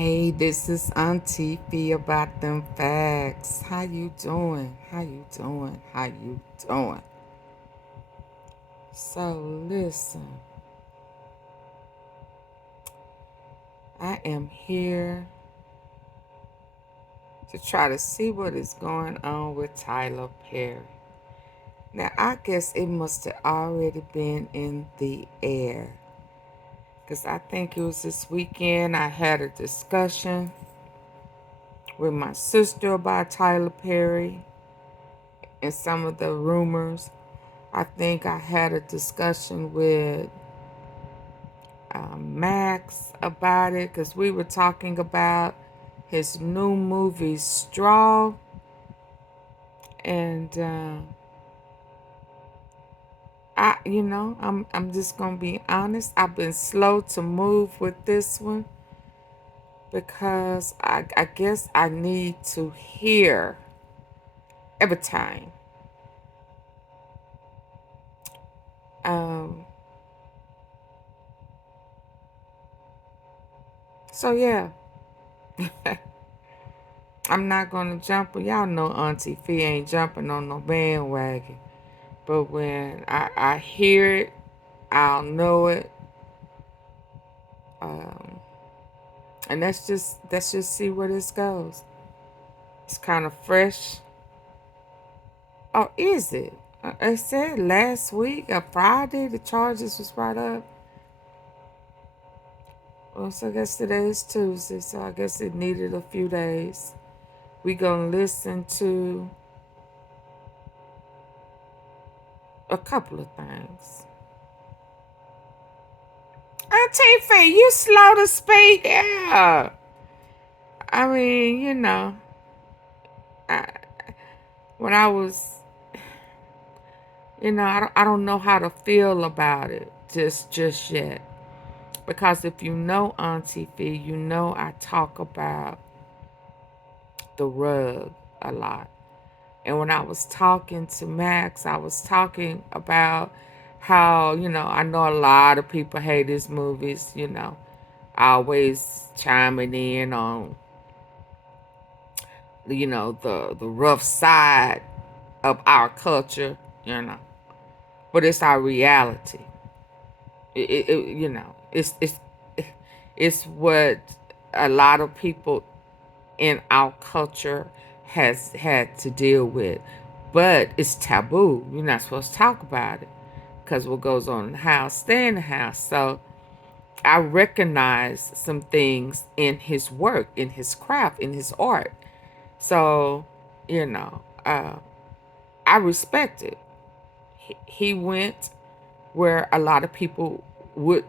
Hey, this is AunTeaFee about them facts. How you doing? How you doing? How you doing? So listen, I am here to try to see what is going on with Tyler Perry. Now, I guess it must have already been in the air, because I think it was this weekend I had a discussion with my sister about Tyler Perry and some of the rumors. I think I had a discussion with Max about it, because we were talking about his new movie Straw, and I'm just gonna be honest. I've been slow to move with this one because I guess I need to hear every time. So yeah, I'm not gonna jump. Y'all know AunTeaFee ain't jumping on no bandwagon. But when I hear it, I'll know it. And let's just see where this goes. It's kind of fresh. Oh, is it? I said last week, Friday, the charges was brought up. Well, so I guess today is Tuesday, so I guess it needed a few days. We gonna listen to a couple of things. AunTeaFee, you slow to speak. Yeah. I mean, when I was, I don't know how to feel about it just yet. Because if you know AunTeaFee, you know I talk about the rug a lot. And when I was talking to Max, I was talking about how, I know a lot of people hate his movies, always chiming in on, the rough side of our culture. But it's our reality. It's what a lot of people in our culture has had to deal with. But it's taboo. You're not supposed to talk about it, because what goes on in the house, stay in the house. So I recognize some things in his work, in his craft, in his art. So, I respect it. He went where a lot of people would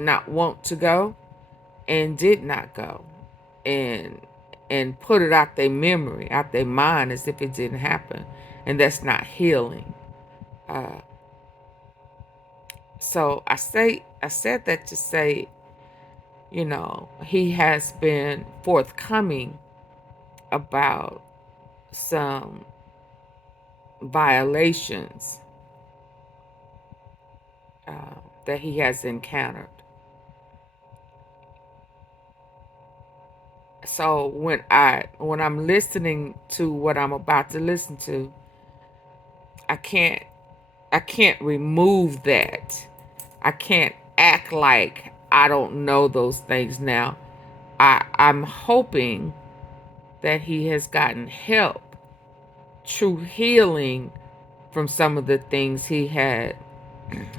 not want to go and did not go, and put it out their memory, out their mind, as if it didn't happen, and that's not healing. So I said that to say, he has been forthcoming about some violations that he has encountered. So when I'm listening to what I'm about to listen to, I can't remove that. I can't act like I don't know those things now. I'm hoping that he has gotten help, true healing, from some of the things he had,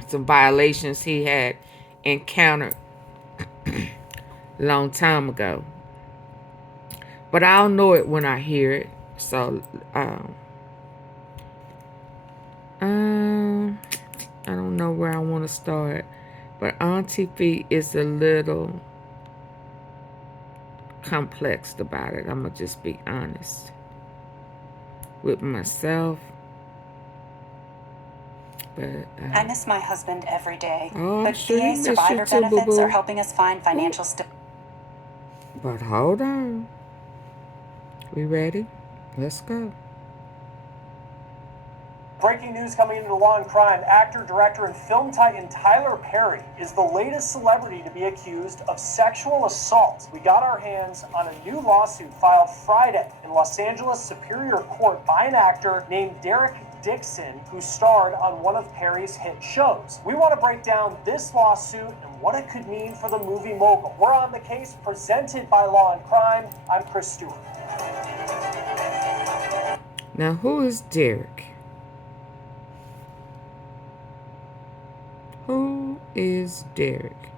some violations he had encountered a long time ago. But I'll know it when I hear it. So, I don't know where I want to start. But AunTeaFee is a little complex about it. I'm going to just be honest with myself. But, I miss my husband every day. Oh, but sure VA survivor too, benefits boo-boo. are helping us find financial stability. But hold on. We ready? Let's go. Breaking news coming into Law and Crime. Actor, director, and film titan Tyler Perry is the latest celebrity to be accused of sexual assault. We got our hands on a new lawsuit filed Friday in Los Angeles Superior Court by an actor named Dixon, who starred on one of Perry's hit shows. We want to break down this lawsuit and what it could mean for the movie mogul. We're on the case, presented by Law and Crime. I'm Chris Stewart. Now, who is Derek? Who is Derek?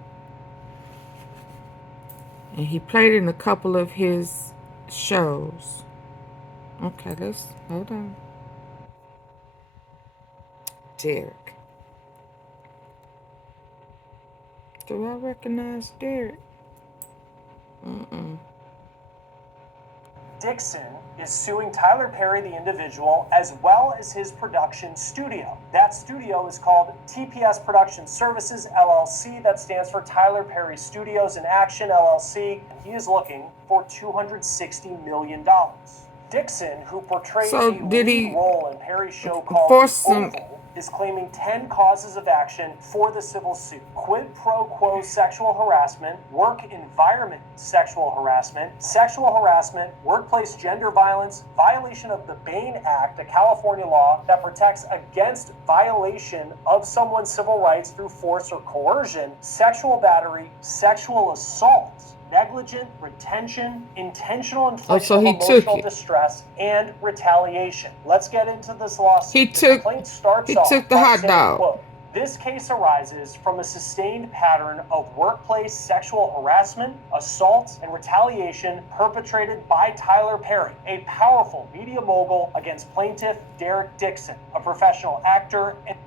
And he played in a couple of his shows. Okay, let's hold on. Derek. Do I recognize Derek? Dixon is suing Tyler Perry, the individual, as well as his production studio. That studio is called TPS Production Services, LLC. That stands for Tyler Perry Studios in Action, LLC. And he is looking for $260 million. Dixon, who portrays a lead role in Perry's show called Oval, is claiming 10 causes of action for the civil suit. Quid pro quo sexual harassment, work environment sexual harassment, workplace gender violence, violation of the Bain Act, a California law that protects against violation of someone's civil rights through force or coercion, sexual battery, sexual assault, negligent retention, intentional infliction of emotional distress, and retaliation. Let's get into this lawsuit. He took the hot dog. Quote, this case arises from a sustained pattern of workplace sexual harassment, assault, and retaliation perpetrated by Tyler Perry, a powerful media mogul, against plaintiff Derek Dixon, a professional actor and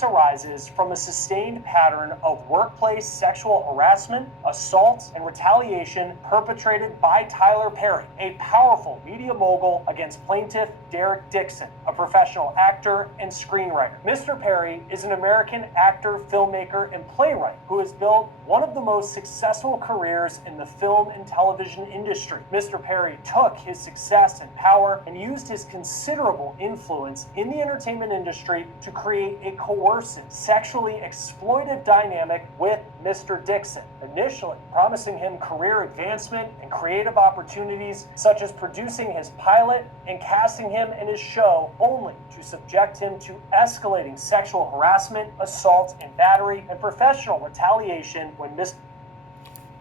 arises from a sustained pattern of workplace sexual harassment, assault, and retaliation perpetrated by Tyler Perry, a powerful media mogul, against plaintiff Derek Dixon, a professional actor and screenwriter. Mr. Perry is an American actor, filmmaker, and playwright who has built one of the most successful careers in the film and television industry. Mr. Perry took his success and power and used his considerable influence in the entertainment industry to create a coercive, sexually exploitive dynamic with Mr. Dixon, initially promising him career advancement and creative opportunities, such as producing his pilot and casting him in his show, only to subject him to escalating sexual harassment, assault, and battery, and professional retaliation when Mr.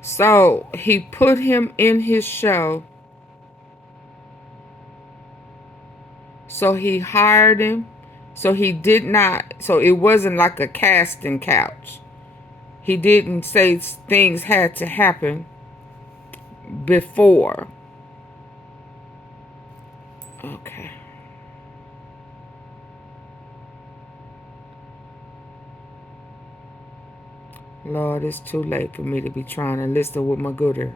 So he put him in his show. So he hired him. So he did not, so it wasn't like a casting couch. He didn't say things had to happen before. Okay. Lord, it's too late for me to be trying to listen with my good ear.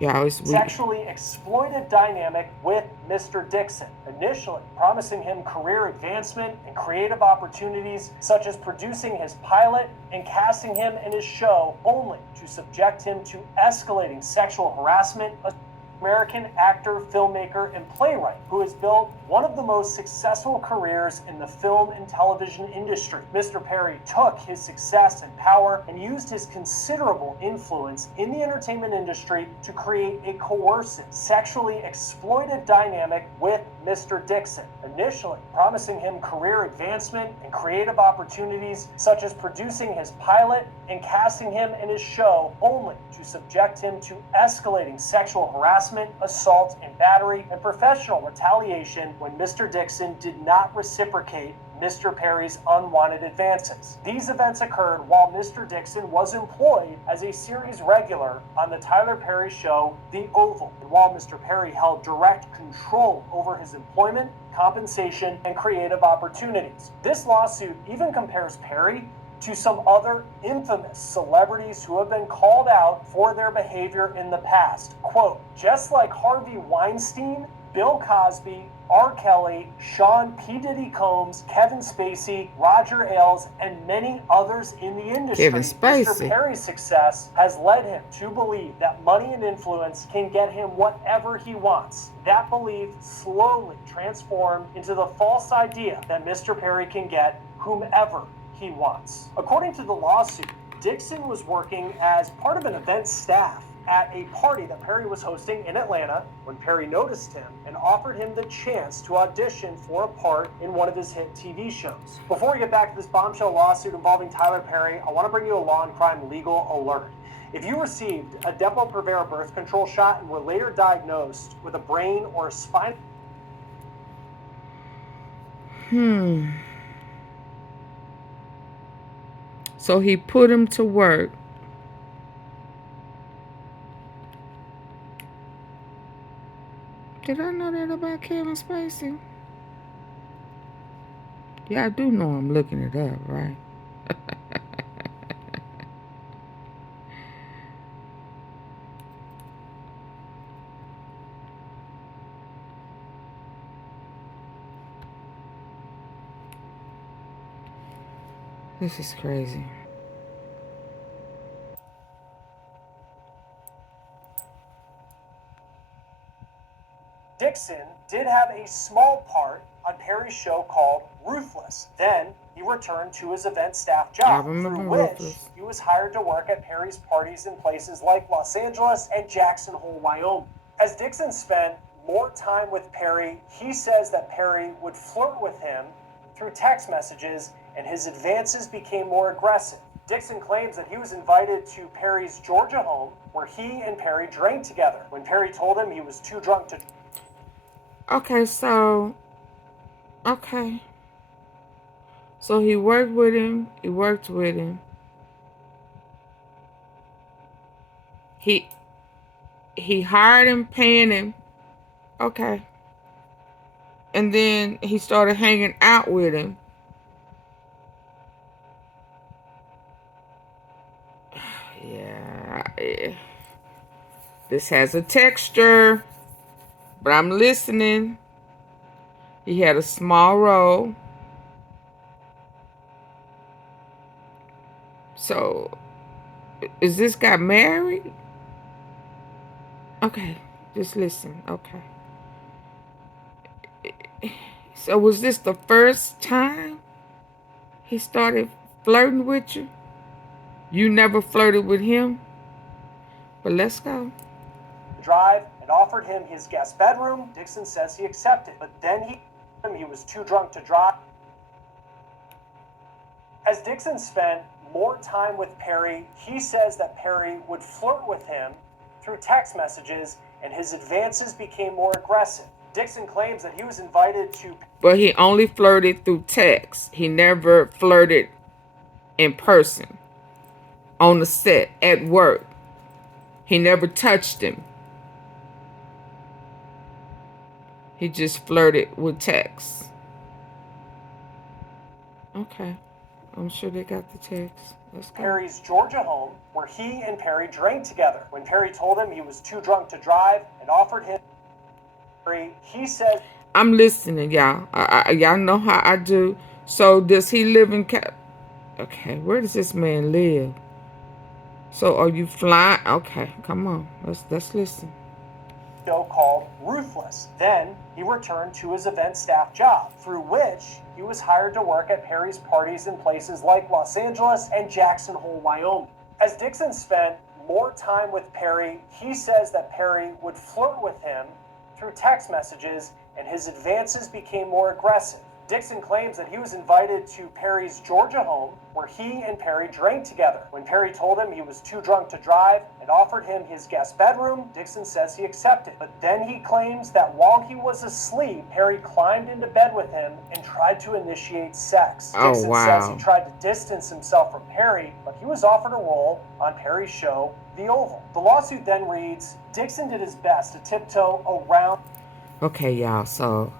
Yeah, sexually exploited dynamic with Mr. Dixon, initially promising him career advancement and creative opportunities, such as producing his pilot and casting him in his show, only to subject him to escalating sexual harassment. American actor, filmmaker, and playwright who has built one of the most successful careers in the film and television industry. Mr. Perry took his success and power and used his considerable influence in the entertainment industry to create a coercive, sexually exploited dynamic with Mr. Dixon, initially promising him career advancement and creative opportunities, such as producing his pilot and casting him in his show, only to subject him to escalating sexual harassment, assault, and battery, and professional retaliation when Mr. Dixon did not reciprocate Mr. Perry's unwanted advances. These events occurred while Mr. Dixon was employed as a series regular on the Tyler Perry show, The Oval, and while Mr. Perry held direct control over his employment, compensation, and creative opportunities. This lawsuit even compares Perry to some other infamous celebrities who have been called out for their behavior in the past. Quote, just like Harvey Weinstein, Bill Cosby, R. Kelly, Sean P. Diddy Combs, Kevin Spacey, Roger Ailes, and many others in the industry, Kevin Spacey. Mr. Perry's success has led him to believe that money and influence can get him whatever he wants. That belief slowly transformed into the false idea that Mr. Perry can get whomever he wants. According to the lawsuit, Dixon was working as part of an event staff at a party that Perry was hosting in Atlanta when Perry noticed him and offered him the chance to audition for a part in one of his hit TV shows. Before we get back to this bombshell lawsuit involving Tyler Perry, I want to bring you a law and crime legal alert. If you received a Depo-Provera birth control shot and were later diagnosed with a brain or a spine... So he put him to work. Did I know that about Kevin Spacey? Yeah, I do know I'm looking it up, right? This is crazy. Dixon did have a small part on Perry's show called Ruthless. Then he returned to his event staff job, through which Ruthless. he was hired to work at Perry's parties in places like Los Angeles and Jackson Hole, Wyoming. As Dixon spent more time with Perry, he says that Perry would flirt with him through text messages and his advances became more aggressive. Dixon claims that he was invited to Perry's Georgia home where he and Perry drank together. When Perry told him he was too drunk to... Okay, so he worked with him. He hired him, paying him. Okay. And then he started hanging out with him. Yeah. This has a texture, but I'm listening. He had a small role. So, is this guy married? Okay, just listen. Okay. So, was this the first time he started flirting with you? You never flirted with him? But let's go. Drive and offered him his guest bedroom. Dixon says he accepted, but then he was too drunk to drive. As Dixon spent more time with Perry, he says that Perry would flirt with him through text messages and his advances became more aggressive. Dixon claims that he was invited to... But he only flirted through text. He never flirted in person, on the set, at work. He never touched him. He just flirted with text. Okay. I'm sure they got the text. Let's go. Perry's Georgia home, where he and Perry drank together. When Perry told him he was too drunk to drive and offered him... He said... I'm listening, y'all. Y'all know how I do. So does he live in... Okay, where does this man live? So are you flying? Okay, come on. Let's listen. Show called Ruthless. Then he returned to his event staff job, through which he was hired to work at Perry's parties in places like Los Angeles and Jackson Hole, Wyoming. As Dixon spent more time with Perry, he says that Perry would flirt with him through text messages and his advances became more aggressive. Dixon claims that he was invited to Perry's Georgia home, where he and Perry drank together. When Perry told him he was too drunk to drive and offered him his guest bedroom, Dixon says he accepted. But then he claims that while he was asleep, Perry climbed into bed with him and tried to initiate sex. Oh, Dixon wow. says he tried to distance himself from Perry, but he was offered a role on Perry's show, The Oval. The lawsuit then reads, Dixon did his best to tiptoe around... Okay, y'all, so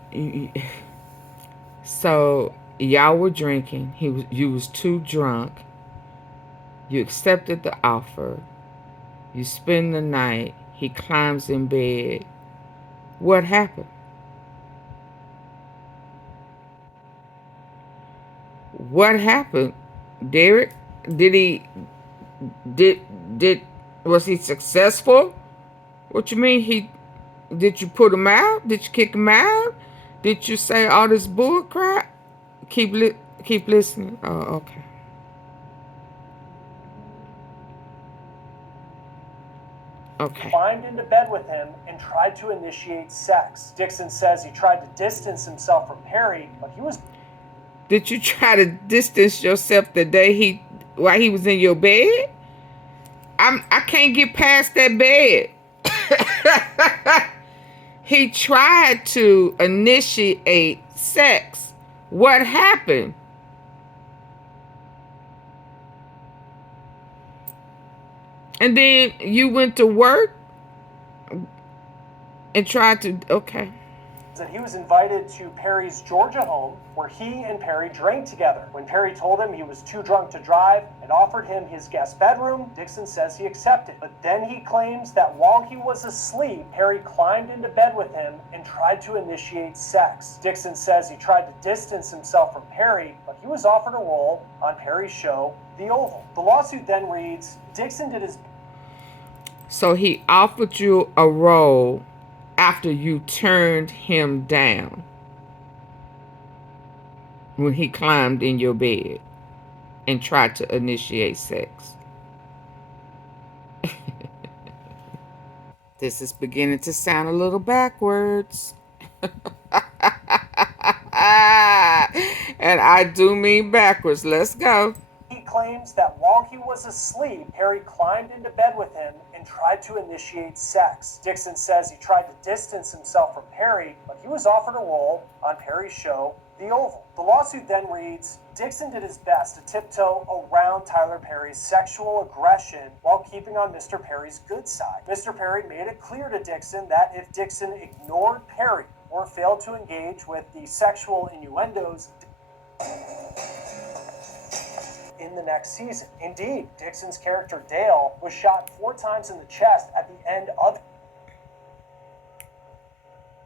y'all were drinking. You was too drunk. You accepted the offer. You spend the night. He climbs in bed. What happened? What happened, Derek? Did he did was he successful? What you mean he did you put him out? Did you kick him out? Did you say all this bull crap? Keep listening. Oh, okay. Okay. Climbed into bed with him and tried to initiate sex. Dixon says he tried to distance himself from Perry, but he was... Did you try to distance yourself the day while he was in your bed? I can't get past that bed. He tried to initiate sex. What happened? And then you went to work and tried to, okay. That he was invited to Perry's Georgia home where he and Perry drank together. When Perry told him he was too drunk to drive and offered him his guest bedroom, Dixon says he accepted. But then he claims that while he was asleep, Perry climbed into bed with him and tried to initiate sex. Dixon says he tried to distance himself from Perry, but he was offered a role on Perry's show, The Oval. The lawsuit then reads, Dixon did his... So he offered you a role after you turned him down when he climbed in your bed and tried to initiate sex. This is beginning to sound a little backwards. And I do mean backwards. Let's go. He claims that while he was asleep, Perry climbed into bed with him and tried to initiate sex. Dixon says he tried to distance himself from Perry, but he was offered a role on Perry's show, The Oval. The lawsuit then reads, Dixon did his best to tiptoe around Tyler Perry's sexual aggression while keeping on Mr. Perry's good side. Mr. Perry made it clear to Dixon that if Dixon ignored Perry or failed to engage with the sexual innuendos in the next season. Indeed, Dixon's character Dale was shot 4 times in the chest at the end of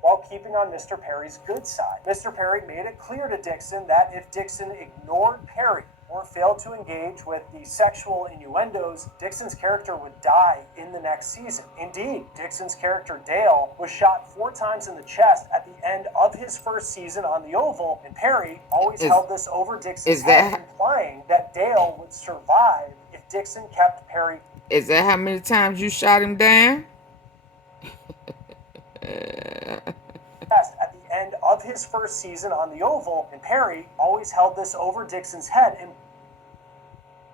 while keeping on Mr. Perry's good side. Mr. Perry made it clear to Dixon that if Dixon ignored Perry or failed to engage with the sexual innuendos, Dixon's character would die in the next season. Indeed, Dixon's character Dale was shot 4 times in the chest at the end of his first season on The Oval, and Perry always held this over Dixon's head, implying that Dale would survive if Dixon kept Perry. Is that how many times you shot him down? At the end of his first season on The Oval, and Perry always held this over Dixon's head and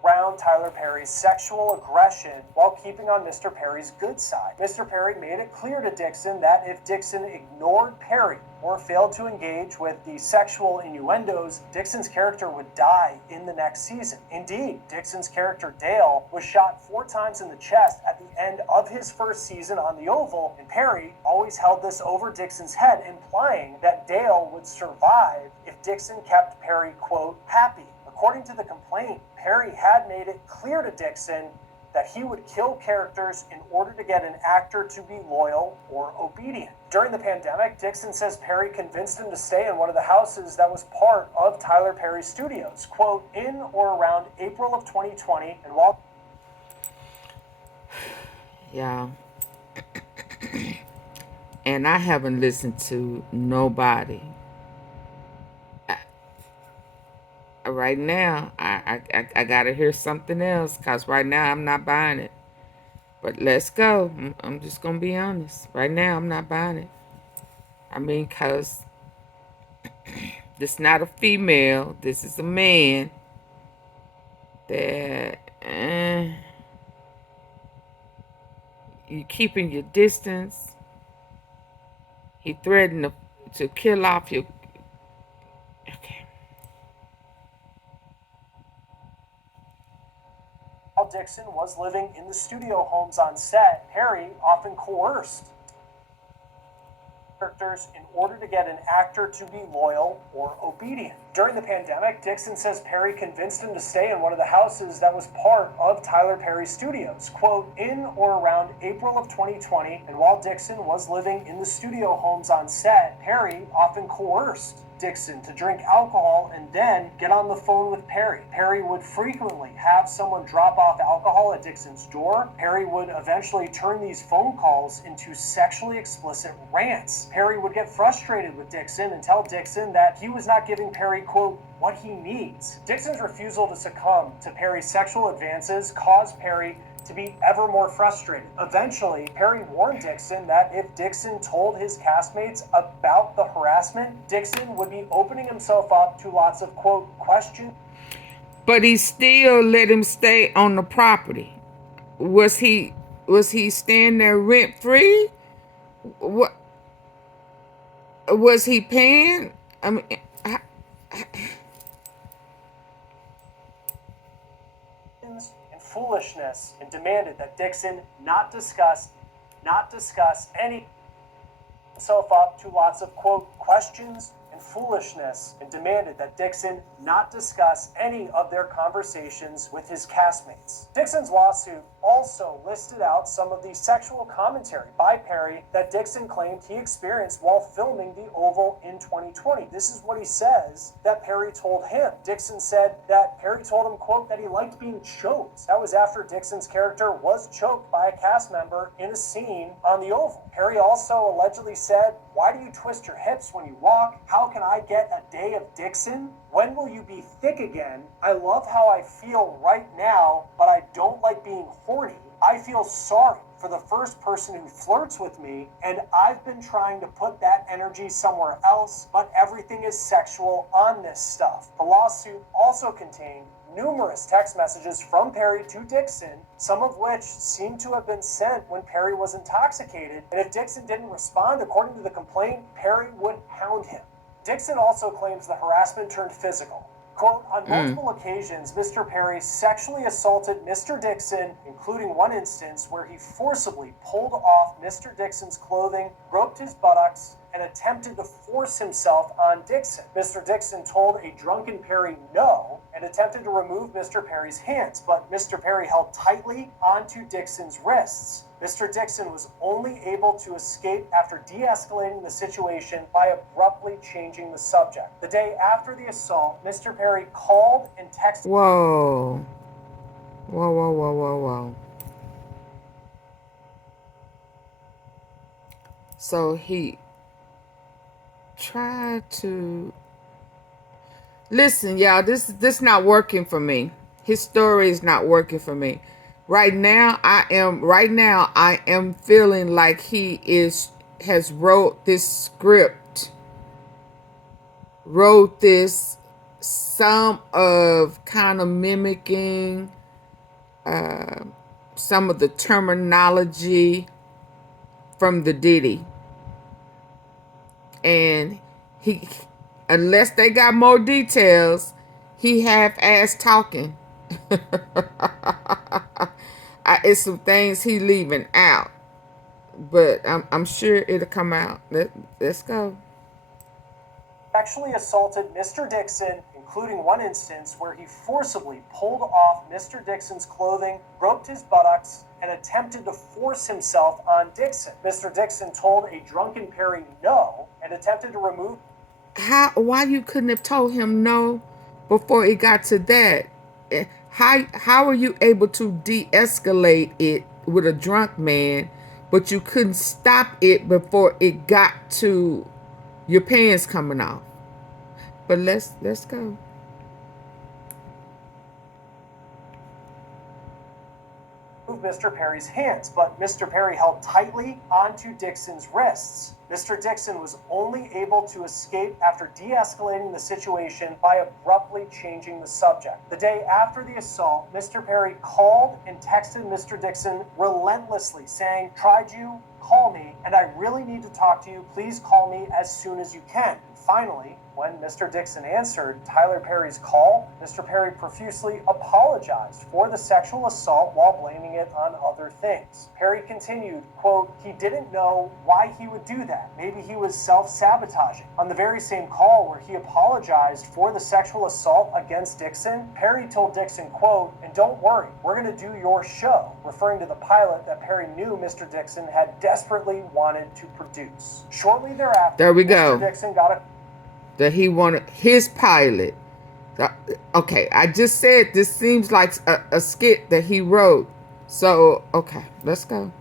around Tyler Perry's sexual aggression while keeping on Mr. Perry's good side. Mr. Perry made it clear to Dixon that if Dixon ignored Perry or failed to engage with the sexual innuendos, Dixon's character would die in the next season. Indeed, Dixon's character Dale was shot 4 times in the chest at the end of his first season on The Oval, and Perry always held this over Dixon's head, implying that Dale would survive if Dixon kept Perry, quote, happy. According to the complaint, Perry had made it clear to Dixon that he would kill characters in order to get an actor to be loyal or obedient. During the pandemic, Dixon says Perry convinced him to stay in one of the houses that was part of Tyler Perry's studios, quote, in or around April of 2020, and while... Yeah. And I haven't listened to nobody. Right now, I gotta hear something else, because right now I'm not buying it. But let's go. I'm just gonna be honest. Right now, I'm not buying it. I mean, because this is not a female. This is a man that you keeping your distance. He threatened to kill off your... Okay. While Dixon was living in the studio homes on set, Perry often coerced characters in order to get an actor to be loyal or obedient. During the pandemic, Dixon says Perry convinced him to stay in one of the houses that was part of Tyler Perry's studios, quote, in or around April of 2020, and while Dixon was living in the studio homes on set, Perry often coerced Dixon to drink alcohol and then get on the phone with Perry. Perry would frequently have someone drop off alcohol at Dixon's door. Perry would eventually turn these phone calls into sexually explicit rants. Perry would get frustrated with Dixon and tell Dixon that he was not giving Perry, quote, what he needs. Dixon's refusal to succumb to Perry's sexual advances caused Perry to be ever more frustrated. Eventually, Perry warned Dixon that if Dixon told his castmates about the harassment, Dixon would be opening himself up to lots of, quote, questions. But he still let him stay on the property. Was he staying there rent free? What was he paying? I mean, and foolishness, and demanded that Dixon not discuss any himself up to lots of, quote, questions and foolishness, and demanded that Dixon not discuss any of their conversations with his castmates. Dixon's lawsuit also listed out some of the sexual commentary by Perry that Dixon claimed he experienced while filming the Oval in 2020. This is what he says that Perry told him. Dixon said that Perry told him, quote, that he liked being choked. That was after Dixon's character was choked by a cast member in a scene on the Oval. Perry also allegedly said, why do you twist your hips when you walk? How can I get a day of Dixon? When will you be thick again? I love how I feel right now, but I don't like being horny. I feel sorry for the first person who flirts with me, and I've been trying to put that energy somewhere else, but everything is sexual on this stuff. The lawsuit also contained numerous text messages from Perry to Dixon, some of which seem to have been sent when Perry was intoxicated, and if Dixon didn't respond according to the complaint, Perry would hound him. Dixon also claims the harassment turned physical. Quote, on multiple occasions, Mr. Perry sexually assaulted Mr. Dixon, including one instance where he forcibly pulled off Mr. Dixon's clothing, groped his buttocks, and attempted to force himself on Dixon. Mr. Dixon told a drunken Perry no and attempted to remove Mr. Perry's hands, but Mr. Perry held tightly onto Dixon's wrists. Mr. Dixon was only able to escape after de-escalating the situation by abruptly changing the subject. The day after the assault, Mr. Perry called and texted... whoa. Whoa, whoa, whoa, whoa, whoa. So he tried to... Listen, y'all, this not working for me. His story is not working for me. Right now I am feeling like he has wrote this script. Wrote this some of kind of mimicking some of the terminology from the Diddy. And he, unless they got more details, he half-ass talking. It's some things he leaving out, but I'm sure it'll come out. Let's go. Sexually assaulted Mr. Dixon, including one instance where he forcibly pulled off Mr. Dixon's clothing, groped his buttocks, and attempted to force himself on Dixon. Mr. Dixon told a drunken Perry no and attempted to remove... Why you couldn't have told him no before it got to that? How are you able to de-escalate it with a drunk man, but you couldn't stop it before it got to your pants coming off? But let's go. Mr. Perry's hands, but Mr. Perry held tightly onto Dixon's wrists. Mr. Dixon was only able to escape after de-escalating the situation by abruptly changing the subject. The day after the assault, Mr. Perry called and texted Mr. Dixon relentlessly, saying, "Tried you, call me, and I really need to talk to you. Please call me as soon as you can." And finally, when Mr. Dixon answered Tyler Perry's call, Mr. Perry profusely apologized for the sexual assault while blaming it on other things. Perry continued, quote, he didn't know why he would do that. Maybe he was self-sabotaging. On the very same call where he apologized for the sexual assault against Dixon, Perry told Dixon, quote, and don't worry, we're going to do your show, referring to the pilot that Perry knew Mr. Dixon had desperately wanted to produce. Shortly thereafter, there we go. Mr. Dixon got a... that he wanted his pilot. Okay, I just said this seems like a skit that he wrote. So, okay, let's go.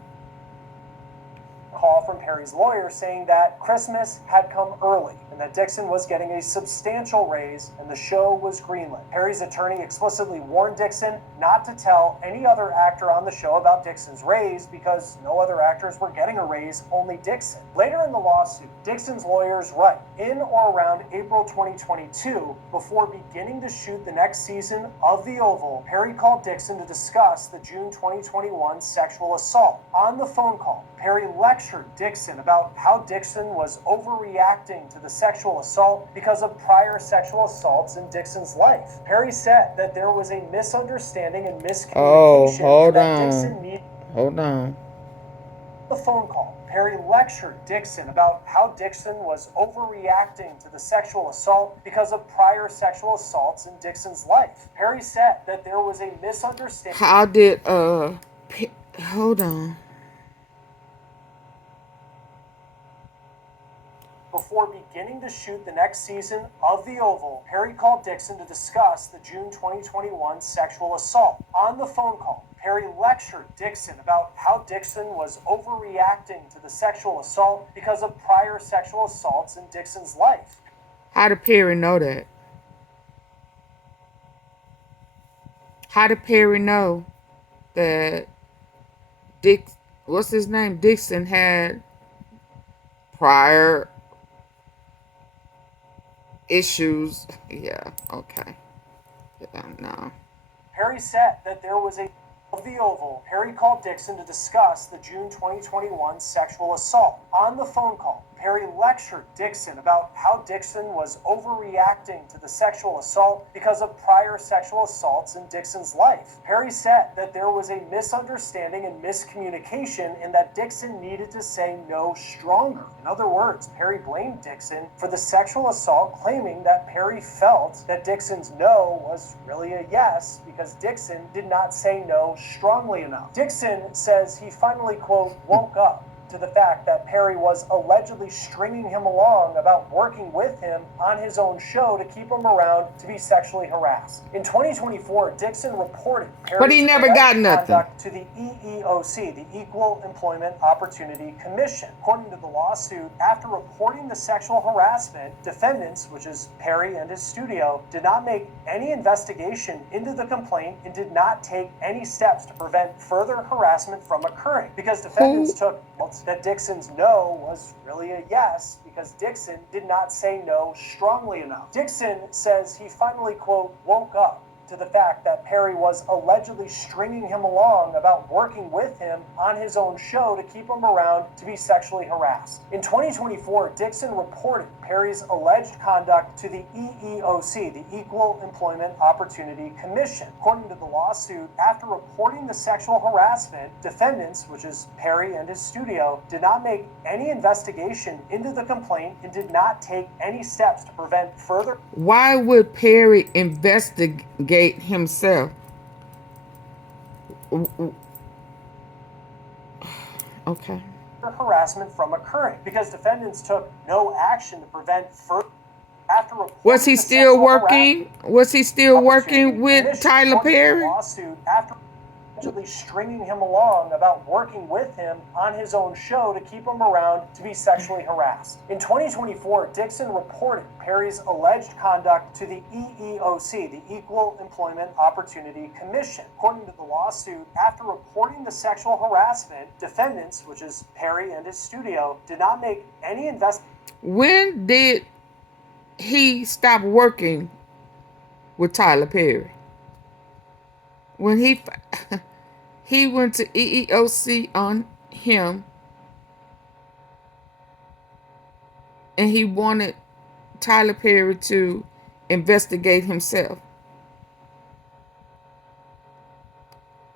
Call from Perry's lawyer saying that Christmas had come early and that Dixon was getting a substantial raise and the show was greenlit. Perry's attorney explicitly warned Dixon not to tell any other actor on the show about Dixon's raise because no other actors were getting a raise, only Dixon. Later in the lawsuit, Dixon's lawyers write, in or around April 2022, before beginning to shoot the next season of The Oval, Perry called Dixon to discuss the June 2021 sexual assault. On the phone call, Perry lectured Dixon about how Dixon was overreacting to the sexual assault because of prior sexual assaults in Dixon's life. Perry said that there was a misunderstanding and miscommunication. Oh, hold that on. Dixon needed. Hold on. The phone call, Perry lectured Dixon about how Dixon was overreacting to the sexual assault because of prior sexual assaults in Dixon's life. Perry said that there was a misunderstanding. How did hold on. Before beginning to shoot the next season of The Oval, Perry called Dixon to discuss the June 2021 sexual assault. On the phone call, Perry lectured Dixon about how Dixon was overreacting to the sexual assault because of prior sexual assaults in Dixon's life. How did Perry know that? How did Perry know that what's his name? Dixon had prior issues. Yeah, okay. Yeah, no. Perry said that there was a of The Oval, Perry called Dixon to discuss the June 2021 sexual assault. On the phone call, Perry lectured Dixon about how Dixon was overreacting to the sexual assault because of prior sexual assaults in Dixon's life. Perry said that there was a misunderstanding and miscommunication and that Dixon needed to say no stronger. In other words, Perry blamed Dixon for the sexual assault, claiming that Perry felt that Dixon's no was really a yes because Dixon did not say no strongly enough. Dixon says he finally, quote, woke up to the fact that Perry was allegedly stringing him along about working with him on his own show to keep him around to be sexually harassed. In 2024, Dixon reported Perry's But he never got nothing conduct to the EEOC, the Equal Employment Opportunity Commission. According to the lawsuit, after reporting the sexual harassment, defendants, which is Perry and his studio, did not make any investigation into the complaint and did not take any steps to prevent further harassment from occurring because defendants took that Dixon's no was really a yes because Dixon did not say no strongly enough. Dixon says he finally, quote, woke up to the fact that Perry was allegedly stringing him along about working with him on his own show to keep him around to be sexually harassed. In 2024, Dixon reported Perry's alleged conduct to the EEOC, the Equal Employment Opportunity Commission. According to the lawsuit, after reporting the sexual harassment, defendants, which is Perry and his studio, did not make any investigation into the complaint and did not take any steps to prevent further. Why would Perry investigate himself? Okay. Harassment from occurring because defendants took no action to prevent further. After was he still working? Was he still working with Tyler Perry? Lawsuit after allegedly stringing him along about working with him on his own show to keep him around to be sexually harassed. In 2024, Dixon reported Perry's alleged conduct to the EEOC, the Equal Employment Opportunity Commission. According to the lawsuit, after reporting the sexual harassment, defendants, which is Perry and his studio, did not make any investigation. When did he stop working with Tyler Perry? When he went to EEOC on him and he wanted Tyler Perry to investigate himself.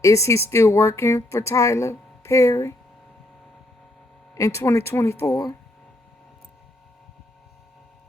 Is he still working for Tyler Perry in 2024?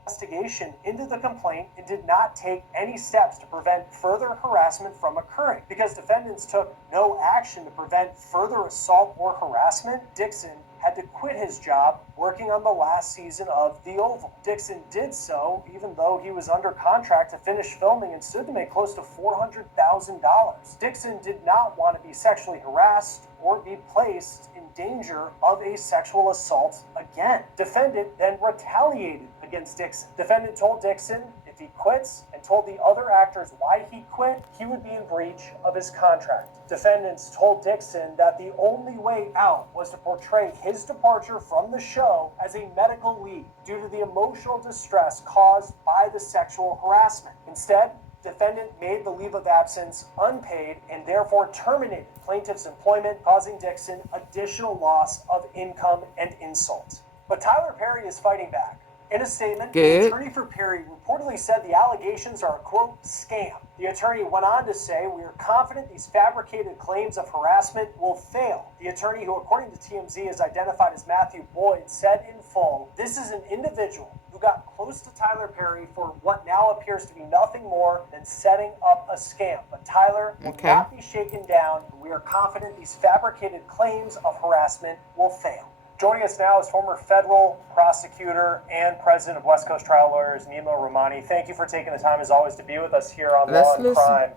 investigation into the complaint and did not take any steps to prevent further harassment from occurring. Because defendants took no action to prevent further assault or harassment, Dixon had to quit his job working on the last season of The Oval. Dixon did so even though he was under contract to finish filming and stood to make close to $400,000. Dixon did not want to be sexually harassed or be placed in danger of a sexual assault again. Defendant then retaliated against Dixon. Defendant told Dixon if he quits and told the other actors why he quit, he would be in breach of his contract. Defendants told Dixon that the only way out was to portray his departure from the show as a medical leave due to the emotional distress caused by the sexual harassment. Instead, defendant made the leave of absence unpaid and therefore terminated plaintiff's employment, causing Dixon additional loss of income and insult. But Tyler Perry is fighting back. In a statement, the attorney for Perry reportedly said the allegations are a, quote, scam. The attorney went on to say, we are confident these fabricated claims of harassment will fail. The attorney, who according to TMZ is identified as Matthew Boyd, said in full, this is an individual who got close to Tyler Perry for what now appears to be nothing more than setting up a scam. But Tyler will not be shaken down. We are confident these fabricated claims of harassment will fail. Joining us now is former federal prosecutor and president of West Coast Trial Lawyers, Nima Rahmani. Thank you for taking the time, as always, to be with us here on Law and Crime.